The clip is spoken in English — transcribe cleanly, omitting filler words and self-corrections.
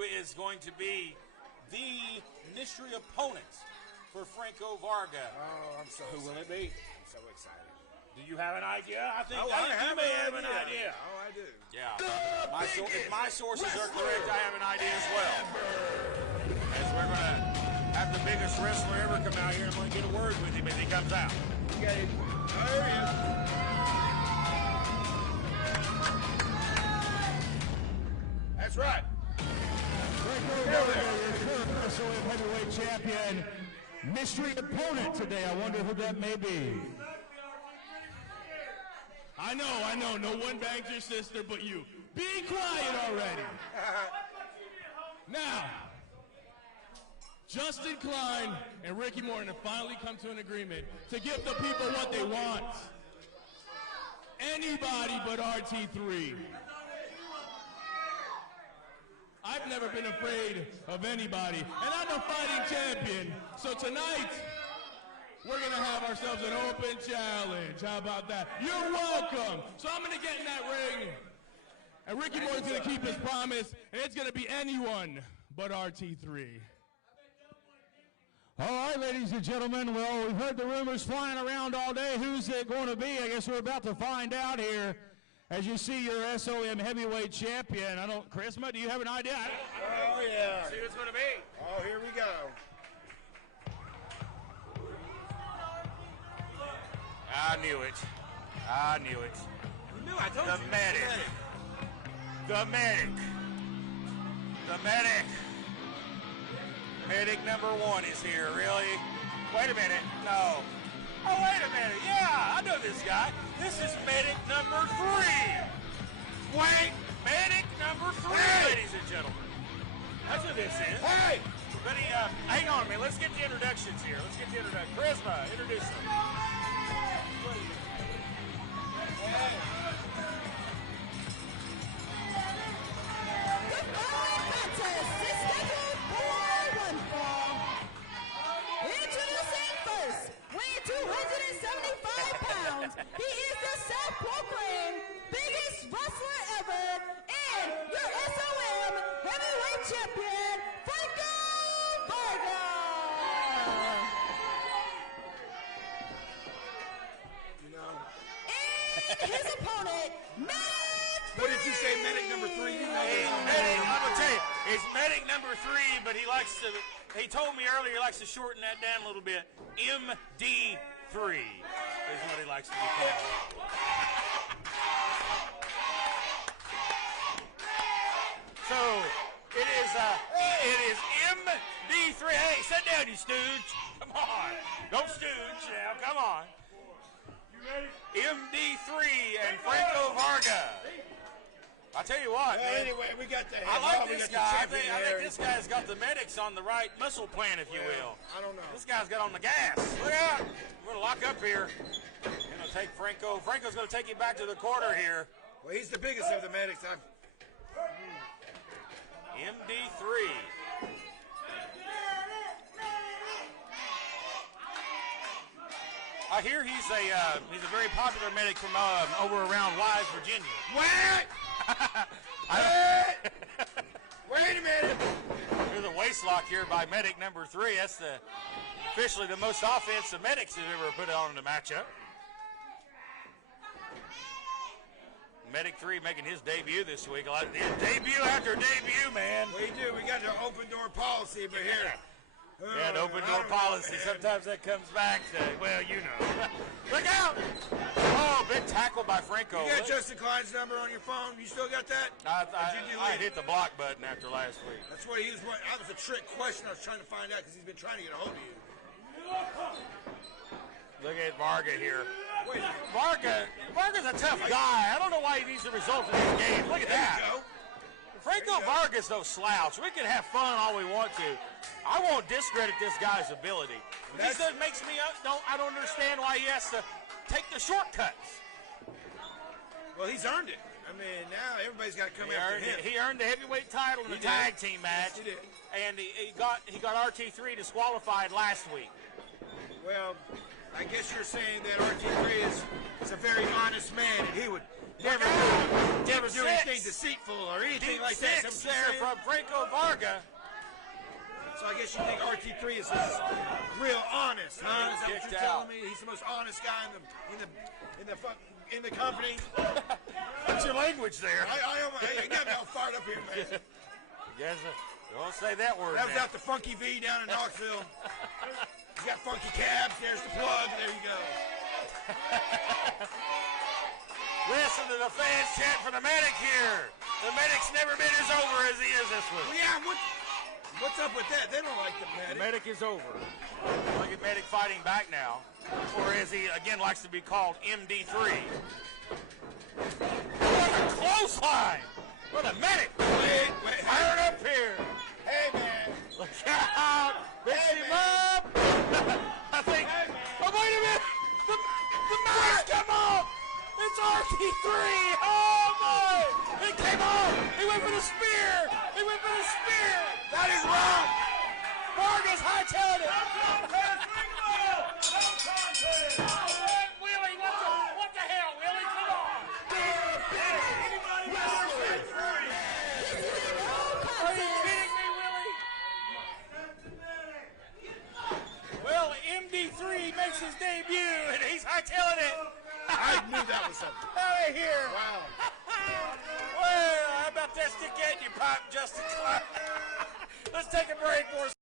Is going to be the mystery opponent for Franco Varga. Oh, who will it be? I'm so excited. Do you have an idea? I think you may have an idea. Oh, I do. Yeah. If my sources are correct, I have an idea as well. As we're going to have the biggest wrestler ever come out here. I'm going to get a word with him as he comes out. You got it. Oh, there he is. That's right. Franco Varga, your current SOM heavyweight champion, mystery opponent today. I wonder who that may be. I know. No one bangs your sister but you. Be quiet already. Now, Justin Klein and Ricky Morton have finally come to an agreement to give the people what they want. Anybody but RT3. I've never been afraid of anybody, and I'm a fighting champion. So tonight, we're going to have ourselves an open challenge. How about that? You're welcome. So I'm going to get in that ring, and Ricky Morton's going to keep his promise, and it's going to be anyone but RT3. All right, ladies and gentlemen, well, we've heard the rumors flying around all day. Who's it going to be? I guess we're about to find out here. As you see your SOM heavyweight champion, Charisma, do you have an idea? Oh, yeah. See who it's going to be. Oh, here we go. I knew it. You knew, I told you. The medic. Medic number 1 is here, really? Wait a minute. No. Oh, wait a minute. Yeah, I know this guy. This is medic number 3. Wait, medic number 3, ladies and gentlemen. That's what this is. Hey! But hang on a minute. Let's get the introductions here. Charisma, introduce him. The following contest is scheduled for one fall. Introducing first, weighing 275 pounds. He is the self-proclaimed biggest wrestler ever and your SOM heavyweight champion, Franco Varga. And his opponent, What did you say, medic number 3? You know I'm going to tell you, he's medic number 3, but he told me earlier he likes to shorten that down a little bit. MD3 is what he likes to be called. So, it is MD3. Hey, sit down, you stooge. Come on. Don't stooge now, come on. You ready? MD3 and Franco Varga. I tell you what, man. Anyway, we got the head. I like this guy. I think this guy's got the medics on the right muscle plan, if you will. I don't know. This guy's got on the gas. Look out. We're going to lock up here. We're going to take Franco. Franco's going to take him back to the corner here. Well, he's the biggest of the medics. MD3. I hear he's a very popular medic from over around Wise, Virginia. What? Wait a minute. There's a waist lock here by medic number 3. That's officially the most offensive medics have ever put on in the matchup. Medic 3 making his debut this week. Debut after debut, man. We do. We got the open door policy, but here. Yeah, the open door policy. Sometimes that comes back to, well, you know. Look out! Oh, big tackle by Franco. You got Justin Klein's number on your phone? You still got that? I hit the block button after last week. That's what he was. That was a trick question I was trying to find out because he's been trying to get a hold of you. Look at Varga here. Varga's a tough guy. I don't know why he needs the results in these games. Look at that. Franco Varga's no slouch. We can have fun all we want to. I won't discredit this guy's ability. This makes me I don't understand why he has to take the shortcuts. Well, he's earned it. I mean, now everybody's got to come after him. He earned the heavyweight title in the tag team match. Yes, he did. And he got RT3 disqualified last week. Well, I guess you're saying that RT3 is a very honest man, and Never do anything deceitful or anything Deep like that. six there from Franco Varga. So I guess you think RT3 is real honest, huh? Is that what you're telling me? He's the most honest guy in the company. What's your language there? I got me all fired up here, man. Yes, don't say that word. That was out the Funky V down in Knoxville. He's got funky cabs. There's the plug. There you go. Listen to the fans chant for the medic here. The medic's never been as over as he is this week. Well, yeah, what's up with that? They don't like the medic. The medic is over. Look at medic fighting back now. Or as he again likes to be called, MD3. What a clothesline! For the medic! Wait. Fired up here. Hey, man. Look out! Mix him up! I think. Oh, wait a minute! The mask come off! It's RT3! Oh, boy! It came off! He went for the spear! He went for the spear! That is wrong! Varga's hightailing it! Willie, what the hell, Willie? Come on! Are you kidding me, Willie? Well, MD3 makes his debut, and he's hightailing it. I knew that was something. Out of here. Wow. Well, how about that? Stick that in your pipe, Justin. Let's take a break for a